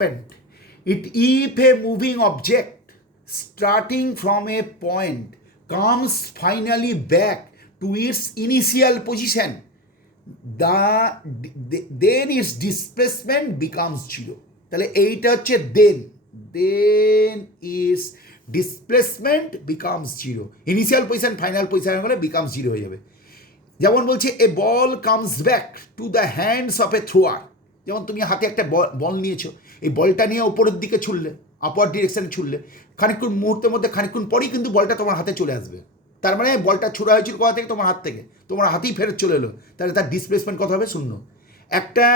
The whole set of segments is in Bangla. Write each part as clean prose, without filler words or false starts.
It if a moving object starting from a point comes finally back to its initial position, then its displacement becomes zero. তাহলে এইটা হচ্ছে then its displacement becomes zero. Initial position final position হলে becomes zero হয়ে যাবে। যেমন বলছে a ball comes back to the hands of a thrower. যেমন তুমি হাতে একটা বল নিয়েছো, এই বলটা নিয়ে উপরের দিকে ছুড়লে, আপার ডিরেকশনে ছুড়লে, খানিকক্ষণ মুহূর্তের মধ্যে খানিকক্ষণ পরেই কিন্তু বলটা তোমার হাতে চলে আসবে। তার মানে বলটা ছোড়া হয়েছিল কোথা থেকে? তোমার হাত থেকে, তোমার হাতেই ফেরত চলে এলো, তাহলে তার ডিসপ্লেসমেন্ট কত হবে? শূন্য। একটা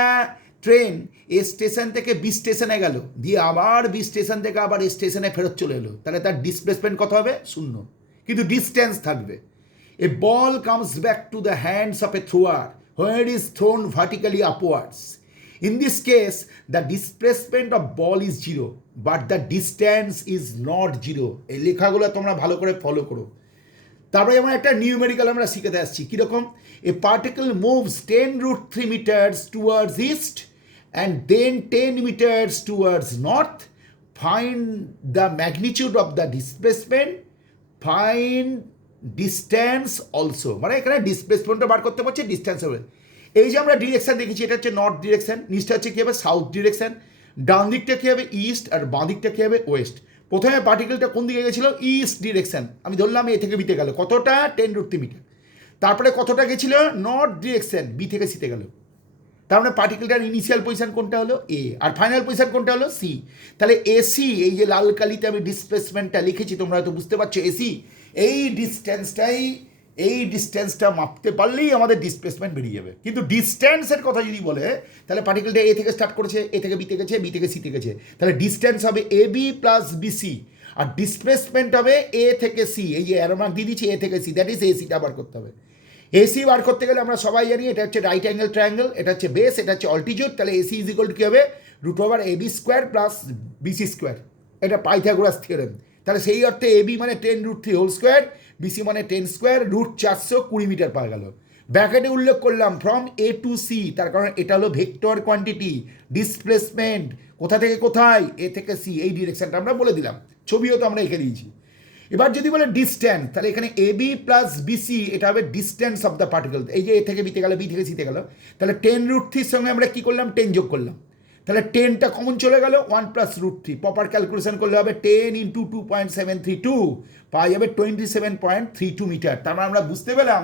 ট্রেন এ স্টেশন থেকে বি স্টেশনে গেল, দিয়ে আবার বি স্টেশন থেকে আবার এ স্টেশনে ফেরত চলে এলো, তাহলে তার ডিসপ্লেসমেন্ট কত হবে? শূন্য, কিন্তু ডিস্টেন্স থাকবে। A ball comes back to the hands of a thrower where it is thrown vertically upwards. In this case, the displacement of ball is zero, but the distance is not zero. এই লেখাগুলো তোমরা ভালো করে ফলো করো। তারপরে যেমন একটা নিউমেরিক্যাল আমরা শিখতে আসছি, কীরকম? এ particle moves 10√3 meters towards east and then 10 meters towards north. Find the magnitude of the displacement. Find distance also, মানে এখানে ডিসপ্লেসমেন্টটা বার করতে পারছে, ডিস্ট্যান্স হবে। এই যে আমরা ডিরেকশন দেখেছি, এটা হচ্ছে নর্থ ডিরেকশন, নিচটা হচ্ছে কী হবে? South direction. ডান দিকটা কী হবে? ইস্ট, আর বাঁ দিকটা কী হবে? ওয়েস্ট। প্রথমে পার্টিকেলটা কোন দিকে গেছিলো? ইস্ট ডিরেকশন, আমি ধরলাম এ থেকে বিতে গেল, কতটা? 10√3 মিটার। তারপরে কতটা গেছিলো? নর্থ ডিরেকশন, বি থেকে সিতে গেল। তার মানে পার্টিকেলটার ইনিশিয়াল পজিশন কোনটা হলো? এ, আর ফাইনাল পজিশন কোনটা হলো? সি। তাহলে এসি, এই যে লাল কালিতে আমি ডিসপ্লেসমেন্টটা লিখেছি, তোমরা হয়তো বুঝতে পারছো, এসি এই ডিস্টেন্সটা মাপতে পারলেই আমাদের ডিসপ্লেসমেন্ট বেরিয়ে যাবে। কিন্তু ডিস্ট্যান্সের কথা যদি বলে, তাহলে পার্টিকেলটা এ থেকে স্টার্ট করেছে, এ থেকে বিতে গেছে, বি থেকে সিতে গেছে, তাহলে ডিস্ট্যান্স হবে A B plus BC, R displacement হবে এ থেকে সি। এই যে অ্যারোমার্ক দিয়ে দিচ্ছি, এ থেকে সি, দ্যাট ইজ এসিটা বার করতে হবে। এসি বার করতে গেলে আমরা সবাই জানি এটা হচ্ছে রাইট অ্যাঙ্গেল ট্রায়াঙ্গেল, এটা হচ্ছে বেস, এটা হচ্ছে অল্টিটিউড। তাহলে এসি ইজ ইকুয়াল টু কী হবে? √AB square plus BC square. এটা পাইথাগোরাস থিওরেম। তাহলে সেই অর্থে এবি মানে 10√3 হোল স্কোয়ার, বিসি মানে 10 স্কোয়ার, √420 মিটার পাওয়া গেল। ব্র্যাকেটে উল্লেখ করলাম ফ্রম এ টু সি, তার কারণ এটা হলো ভেক্টর কোয়ান্টিটি। ডিসপ্লেসমেন্ট কোথা থেকে কোথায়? এ থেকে সি, এই ডিরেকশনটা আমরা বলে দিলাম, ছবিও তো আমরা এঁকে দিয়েছি। এবার যদি বলে ডিস্ট্যান্স, তাহলে এখানে এ বি প্লাস বিসি, এটা হবে ডিস্ট্যান্স অফ দ্য পার্টিকেল। এই যে এ থেকে বিতে গেল, বি থেকে সিতে গেল, তাহলে 10√3 সঙ্গে আমরা কী করলাম? 10 যোগ করলাম, তাহলে 10টা কমন চলে গেল, 1 + √3। প্রপার ক্যালকুলেশন করলে হবে 10 × 2.732, পাওয়া যাবে 27.32 মিটার। তার মানে আমরা বুঝতে পেলাম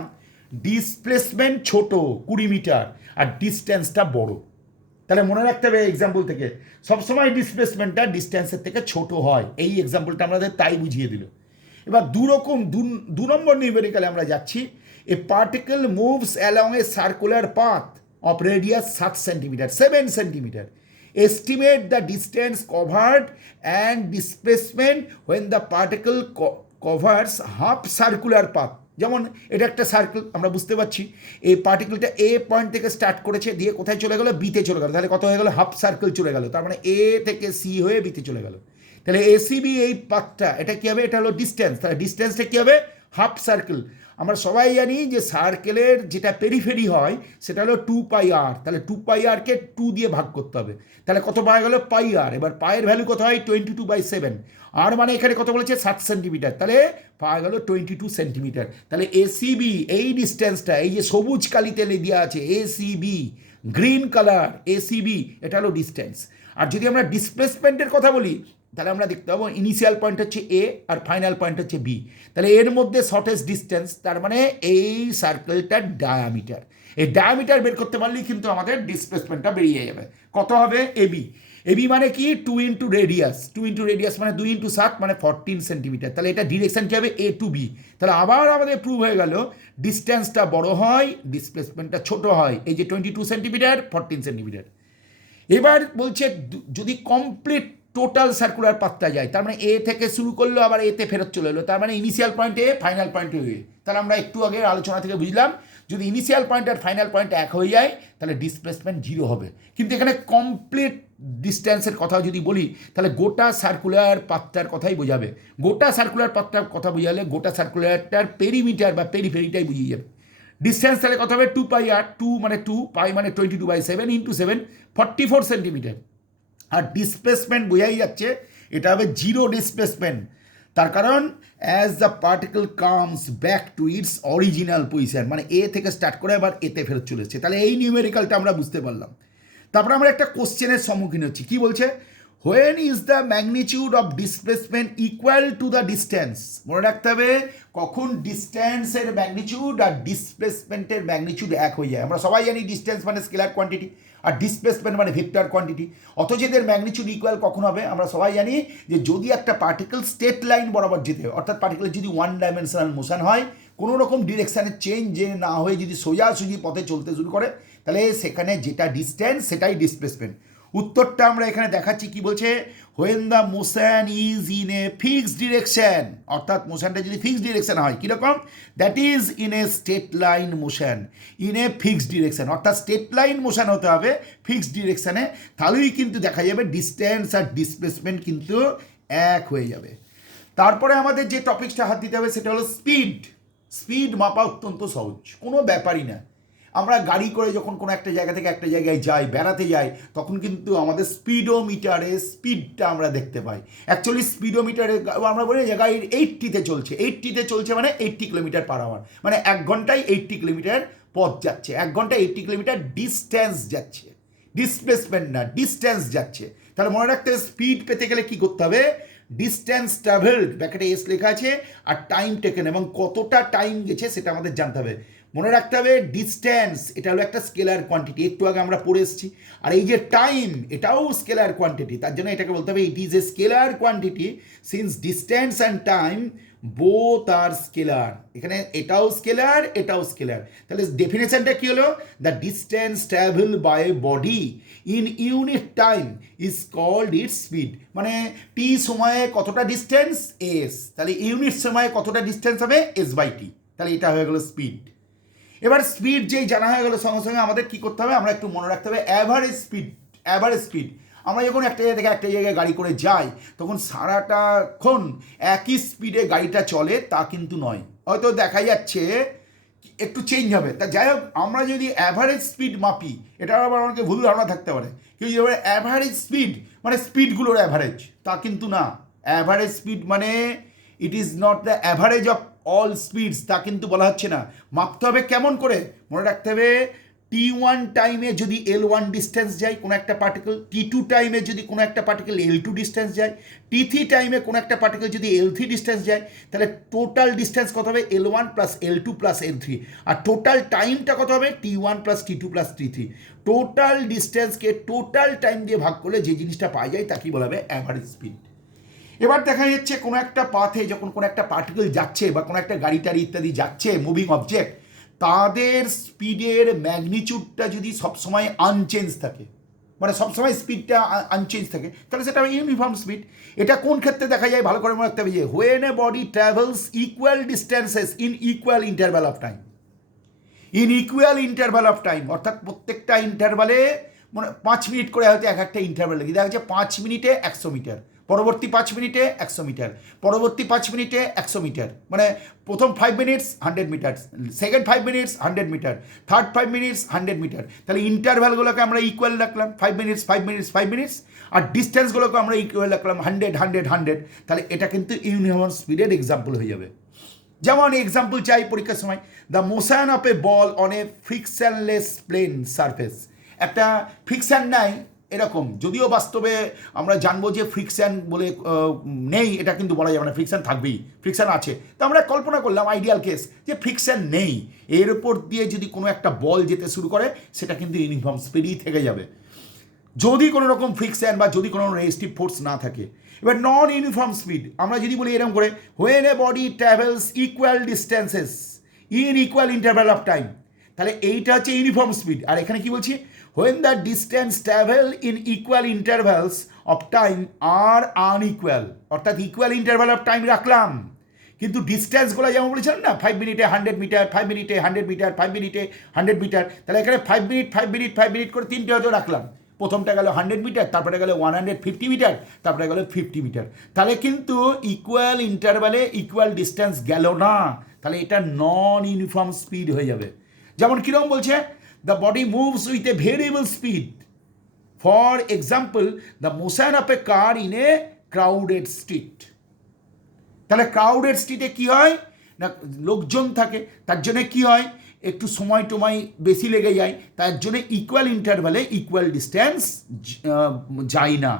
ডিসপ্লেসমেন্ট ছোট 20 মিটার, আর ডিস্ট্যান্সটা বড়। তাহলে মনে রাখতে হবে এক্সাম্পল থেকে, সবসময় ডিসপ্লেসমেন্টটা ডিস্ট্যান্সের থেকে ছোট হয়। এই এক্সাম্পলটা আমাদের তাই বুঝিয়ে দিল। এবার দু নম্বর নিউমেরিক্যালে আমরা যাচ্ছি। A particle moves along a circular path of radius 7 centimetre, 7 centimetre. Estimate the distance covered and displacement when the particle covers half circular path. যেমন এটা একটা সার্কেল, আমরা বুঝতে পারছি এই পার্টিকেলটা এ পয়েন্ট থেকে স্টার্ট করেছে, দিয়ে কোথায় চলে গেল? বিতে চলে গেল, তাহলে কত হয়ে গেল? হাফ সার্কেল চলে গেল, তার মানে এ থেকে সি হয়ে বিতে চলে গেল। তাহলে এসিবি এই পাথটা, এটা কী হবে? এটা হলো ডিস্টেন্স। তাহলে ডিস্টেন্সটা কী হবে? Half circle. আমরা সবাই জানি যে সার্কেলের যেটা পেরিফেরি হয় সেটা হলো 2πr, তাহলে 2πrকে 2 দিয়ে ভাগ করতে হবে, তাহলে কত পাওয়া গেল? πr। এবার পায়ের ভ্যালু কত হয়? 22/7, আর মানে এখানে কত বলেছে? 7 সেন্টিমিটার, তাহলে পাওয়া গেল 22 সেন্টিমিটার। তাহলে এসিবি এই ডিস্টেন্সটা, এই যে সবুজ কালিতে দেওয়া আছে এসিবি, গ্রিন কালার এসিবি, এটা হলো ডিস্টেন্স। আর যদি আমরা ডিসপ্লেসমেন্টের কথা বলি, তাহলে আমরা দেখতে পাবো ইনিশিয়াল পয়েন্ট হচ্ছে এ আর ফাইনাল পয়েন্ট হচ্ছে বি, তাহলে এর মধ্যে শর্টেস্ট ডিস্টেন্স, তার মানে এই সার্কেলটার ডায়ামিটার। এই ডায়ামিটার বের করতে পারলেই কিন্তু আমাদের ডিসপ্লেসমেন্টটা বেরিয়ে যাবে। কত হবে? এবি। এবি মানে কি? 2 × রেডিয়াস, 2 × রেডিয়াস মানে 2 × 7 মানে 14 সেন্টিমিটার। তাহলে এটা ডিরেকশন কী হবে? এ টু বি। তাহলে আবার আমাদের প্রুভ হয়ে গেল ডিস্টেন্সটা বড় হয়, ডিসপ্লেসমেন্টটা ছোট হয়। এই যে 22 সেন্টিমিটার, 14 সেন্টিমিটার। এবার বলছে যদি কমপ্লিট টোটাল সার্কুলার পাথটা যায়, তার মানে এ থেকে শুরু করলো, আবার এতে ফেরত চলে এলো, তার মানে ইনিশিয়াল পয়েন্টে ফাইনাল পয়েন্টে হয়ে। তাহলে আমরা একটু আগে আলোচনা থেকে বুঝলাম যদি ইনিশিয়াল পয়েন্ট আর ফাইনাল পয়েন্ট এক হয়ে যায় তাহলে ডিসপ্লেসমেন্ট 0 হবে। কিন্তু এখানে কমপ্লিট ডিস্ট্যান্সের কথা যদি বলি, তাহলে গোটা সার্কুলার পাথটার কথাই বোঝাবে। গোটা সার্কুলার পাথটার কথা বোঝালে গোটা সার্কুলারটার পেরিমিটার বা পেরিফেরিটাই বুঝিয়ে যাবে। ডিস্টেন্স তাহলে কত হবে? 2πr, 2 মানে 2, পাই মানে 22/7 × 7, 44 সেন্টিমিটার। আর ডিসপ্লেসমেন্ট বোঝাই যাচ্ছে এটা হবে জিরো ডিসপ্লেসমেন্ট। তার কারণ as the particle comes back to its original position, মানে এ থেকে স্টার্ট করে আবার এতে ফেরত চলেছে। তাহলে এই নিউমেরিক্যালটা আমরা বুঝতে পারলাম। তারপরে আমরা একটা কোশ্চেনের সম্মুখীন হচ্ছি, কি বলছে, when is the magnitude of displacement equal to the distance. মনে রাখতে হবে কখন ডিস্টেন্সের ম্যাগনিটিউড আর ডিসপ্লেসমেন্টের ম্যাগনিটিউড এক হয়ে যায়। আমরা সবাই জানি ডিস্টেন্স মানে স্কেলার কোয়ান্টিটি আর ডিসপ্লেসমেন্ট মানে ভেক্টর কোয়ান্টিটি। অথচ এদের ম্যাগনিটিউড ইকুয়াল কখন হবে, আমরা সবাই জানি যে যদি একটা পার্টিকেল স্ট্রেট লাইন বরাবর যেতে হয়, অর্থাৎ পার্টিকেলের যদি ওয়ান ডাইমেনশনাল মোশন হয়, কোনো রকম ডিরেকশানের চেঞ্জ যে না হয়ে যদি সোজাসুজি পথে চলতে শুরু করে, তাহলে সেখানে যেটা ডিস্টেন্স সেটাই ডিসপ্লেসমেন্ট। উত্তরটা আমরা এখানে দেখাচ্ছি, কি বলছে, when the motion is in a fixed direction, অর্থাৎ মোশনটা যদি ফিক্সড ডিরেকশন হয়, কীরকম, that is in a straight line motion in a fixed direction, অর্থাৎ স্ট্রেট লাইন মোশন হতে হবে ফিক্সড ডিরেকশনে, তাহলেই কিন্তু দেখা যাবে ডিস্টেন্স আর ডিসপ্লেসমেন্ট কিন্তু এক হয়ে যাবে। তারপরে আমাদের যে টপিকসটা হাত দিতে হবে সেটা হলো স্পিড। স্পিড মাপা অত্যন্ত সহজ, কোনো ব্যাপারই না। আমরা গাড়ি করে যখন কোনো একটা জায়গা থেকে একটা জায়গায় যাই, বেড়াতে যাই, তখন কিন্তু আমাদের স্পিডোমিটারে স্পিডটা আমরা দেখতে পাই। অ্যাকচুয়ালি স্পিডোমিটারে আমরা বলি যে গাড়ি 80-তে চলছে, 80-তে চলছে মানে 80 কিলোমিটার পার আওয়ার, মানে 1 ঘন্টায় 80 কিলোমিটার পথ যাচ্ছে, 1 ঘন্টায় 80 কিলোমিটার ডিস্টেন্স যাচ্ছে, ডিসপ্লেসমেন্ট না, ডিস্টেন্স যাচ্ছে। তাহলে মনে রাখতে হবে স্পিড পেতে গেলে কী করতে হবে, ডিস্টেন্স ট্রাভেলড ব্যাকেটে এস লেখা আছে আর টাইম টেকেন, এবং কতটা টাইম গেছে সেটা আমাদের জানতে হবে। মনে রাখতে হবে ডিস্টেন্স এটা হলো একটা স্কেলার কোয়ান্টিটি, একটু আগে আমরা পড়ে এসেছি। আর এই যে টাইম এটাও স্কেলার কোয়ান্টিটি, তার জন্য এটাকে বলতে হবে it is a scalar quantity since distance and time both আর স্কেলার। এখানে এটাও স্কেলার এটাও স্কেলার। তাহলে ডেফিনেশনটা কি হলো, the distance travel by body in unit time is called its speed, মানে টি সময়ে কতটা ডিস্টেন্স এস, তাহলে ইউনিট সময়ে কতটা ডিস্টেন্স হবে এস বাই টি, তাহলে এটা হয়ে গেল স্পিড। এবার স্পিড যেই জানা হয়ে গেল, সঙ্গে সঙ্গে আমাদের কী করতে হবে, আমরা একটু মনে রাখতে হবে অ্যাভারেজ স্পিড। অ্যাভারেজ স্পিড আমরা যখন একটা জায়গা থেকে একটা জায়গায় গাড়ি করে যাই, তখন সারাটাক্ষণ একই স্পিডে গাড়িটা চলে তা কিন্তু নয়, হয়তো দেখা যাচ্ছে একটু চেঞ্জ হবে। তা যাই হোক, আমরা যদি অ্যাভারেজ স্পিড মাপি, এটা আবার অনেকে ভুল ধারণা থাকতে পারে, কেউ যদি অ্যাভারেজ স্পিড মানে স্পিডগুলোর অ্যাভারেজ, তা কিন্তু না। অ্যাভারেজ স্পিড মানে it is not the average of all speeds, তা কিন্তু বলা হচ্ছে না। মাপতে হবে কেমন করে, মনে রাখতে হবে T1 টাইমে যদি L1 ডিস্টেন্স যায় কোনো একটা পার্টিকেল, T2 টাইমে যদি কোনো একটা পার্টিকেল L2 ডিস্টেন্স যায়, T3 টাইমে কোনো একটা পার্টিকেল যদি L3 ডিস্টেন্স যায়, তাহলে টোটাল ডিস্টেন্স কত হবে L1 plus L2 plus L3, আর টোটাল টাইমটা কত হবে T1 plus T2 plus T3। Total ডিস্টেন্সকে টোটাল টাইম দিয়ে ভাগ করলে যে জিনিসটা পাওয়া যায় তাকেই বলা হবে অ্যাভারেজ স্পিড। এবার দেখা যাচ্ছে কোনো একটা পাথে যখন কোনো একটা পার্টিকেল যাচ্ছে বা কোনো একটা গাড়ি টাড়ি ইত্যাদি যাচ্ছে, মুভিং অবজেক্ট, তাদের স্পিডের ম্যাগনিটিউডটা যদি সবসময় আনচেঞ্জ থাকে, মানে সবসময় স্পিডটা আনচেঞ্জ থাকে, তাহলে সেটা ইউনিফর্ম স্পিড। এটা কোন ক্ষেত্রে দেখা যায়, ভালো করে মনে রাখতে হবে যে when a body travels equal distances in equal interval of time. In equal interval of time অর্থাৎ প্রত্যেকটা ইন্টারভ্যালে মানে 5 মিনিট করে হয়তো এক একটা ইন্টারভ্যাল লাগে, দেখা যাচ্ছে 5 মিনিটে 100 মিটার, পরবর্তী 5 মিনিটে 100 মিটার, পরবর্তী 5 মিনিটে 100 মিটার, মানে প্রথম 5 minutes 100 metre, second 5 minutes 100 metre, third 5 minutes 100 metre. তাহলে ইন্টারভ্যালগুলোকে আমরা ইকুয়াল রাখলাম 5 মিনিটস 5 মিনিটস 5 মিনিটস, আর ডিস্টেন্সগুলোকে আমরা ইকুয়াল রাখলাম 100 100 100। তাহলে এটা কিন্তু ইউনিফর্ম স্পিডের এক্সাম্পল হয়ে যাবে। যেমন এক্সাম্পল চাই পরীক্ষার সময়, the motion of a ball on a frictionless plane surface. একটা ফ্রিকশন নাই এরকম, যদিও বাস্তবে আমরা জানবো যে ফ্রিকশন বলে নেই, এটা কিন্তু বলা যাবে না, ফ্রিকশন থাকবেই, ফ্রিকশন আছে। তো আমরা কল্পনা করলাম আইডিয়াল কেস যে ফ্রিকশন নেই, এর উপর দিয়ে যদি কোনো একটা বল যেতে শুরু করে সেটা কিন্তু ইউনিফর্ম স্পিডই থেকে যাবে, যদি কোনো রকম ফ্রিকশন বা যদি কোনো রেজিস্টিভ ফোর্স না থাকে। এবার নন ইউনিফর্ম স্পিড আমরা যদি বলি এরকম করে, when a body travels equal distances in equal interval of time, তাহলে এইটা হচ্ছে ইউনিফর্ম স্পিড। আর এখানে কি বলছি, when the distance travel in equal intervals of time are unequal, অর্থাৎ ইকুয়াল ইন্টারভ্যাল অফ টাইম রাখলাম, কিন্তু ডিস্টেন্সগুলো যেমন বলেছিলাম না, 5 মিনিটে 100 মিটার, 5 মিনিটে 100 মিটার, 5 মিনিটে 100 মিটার, তাহলে এখানে 5 মিনিট 5 মিনিট 5 মিনিট করে তিনটে হয়তো রাখলাম। প্রথমটা গেল 100 মিটার, তারপরে গেল 150 মিটার, তারপরে গেল 50 মিটার। তাহলে কিন্তু ইকুয়াল ইন্টারভ্যালে ইকুয়াল ডিস্টেন্স গেল না, তাহলে এটা নন ইউনিফর্ম স্পিড হয়ে যাবে। যেমন কীরকম বলছে, the body moves with a variable speed, for example the motion of A car in a crowded street. তাহলে ক্রাউডেড স্ট্রিটে কী হয় না, লোকজন থাকে, তার জন্য কী হয়, একটু সময় টময় বেশি লেগে যায়, তার জন্য ইকুয়াল ইন্টারভ্যালে ইকুয়াল ডিস্ট্যান্স যায় না।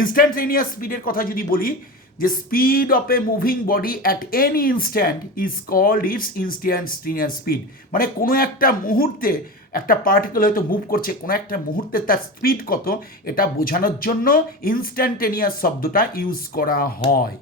ইনস্ট্যান্টেনিয়াস স্পিডের কথা যদি বলি, যে speed of a moving body at any instant is called its instantaneous speed. মানে কোনো একটা মুহূর্তে একটা পার্টিকেল হয়তো মুভ করছে, কোনো একটা মুহূর্তে তার স্পিড কত, এটা বোঝানোর জন্য ইনস্ট্যান্টেনিয়াস শব্দটা ইউজ করা হয়।